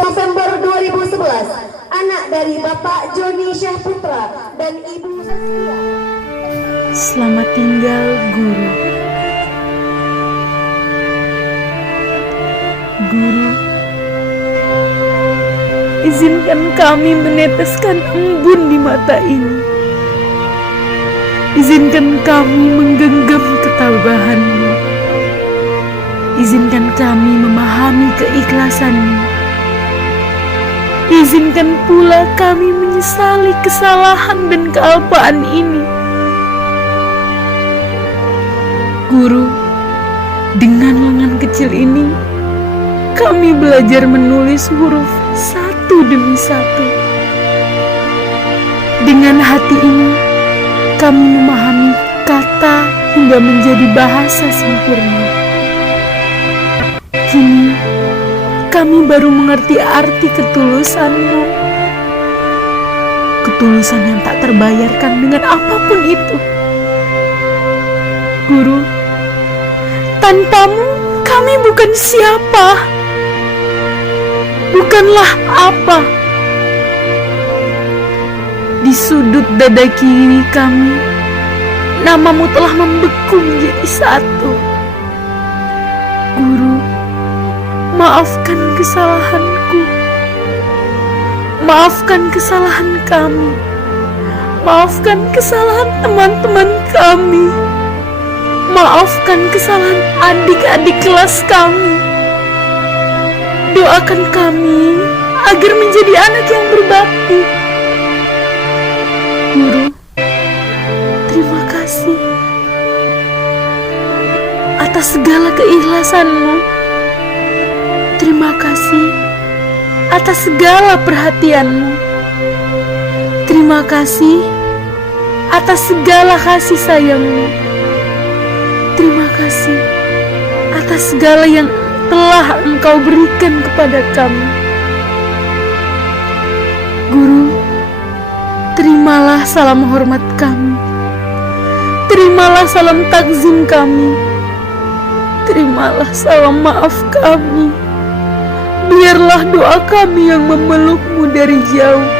November 2011, anak dari Bapak Joni Syahputra dan Ibu Saskia. Selamat tinggal, Guru. Guru, izinkan kami meneteskan embun di mata ini. Izinkan kami menggenggam ketabahan-Mu. Izinkan kami memahami keikhlasan-Mu. Izinkan pula kami menyesali kesalahan dan kealpaan ini. Guru, dengan lengan kecil ini, kami belajar menulis huruf satu demi satu. Dengan hati ini, kami memahami kata hingga menjadi bahasa sempurna. Kini, kami baru mengerti arti ketulusan-Mu. Ketulusan yang tak terbayarkan dengan apapun itu. Guru, tanpamu kami bukan siapa, bukanlah apa. Di sudut dada kiri kami, namamu telah membeku menjadi satu. Guru, maafkan kesalahanku, maafkan kesalahan kami, maafkan kesalahan teman-teman kami, maafkan kesalahan adik-adik kelas kami. Doakan kami agar menjadi anak yang berbakti. Guru, terima kasih atas segala keikhlasan-Mu. Terima kasih atas segala perhatian-Mu. Terima kasih atas segala kasih sayang-Mu. Terima kasih atas segala yang telah Engkau berikan kepada kami. Guru, terimalah salam hormat kami. Terimalah salam takzim kami. Terimalah salam maaf kami. Biarlah doa kami yang memeluk-Mu dari jauh.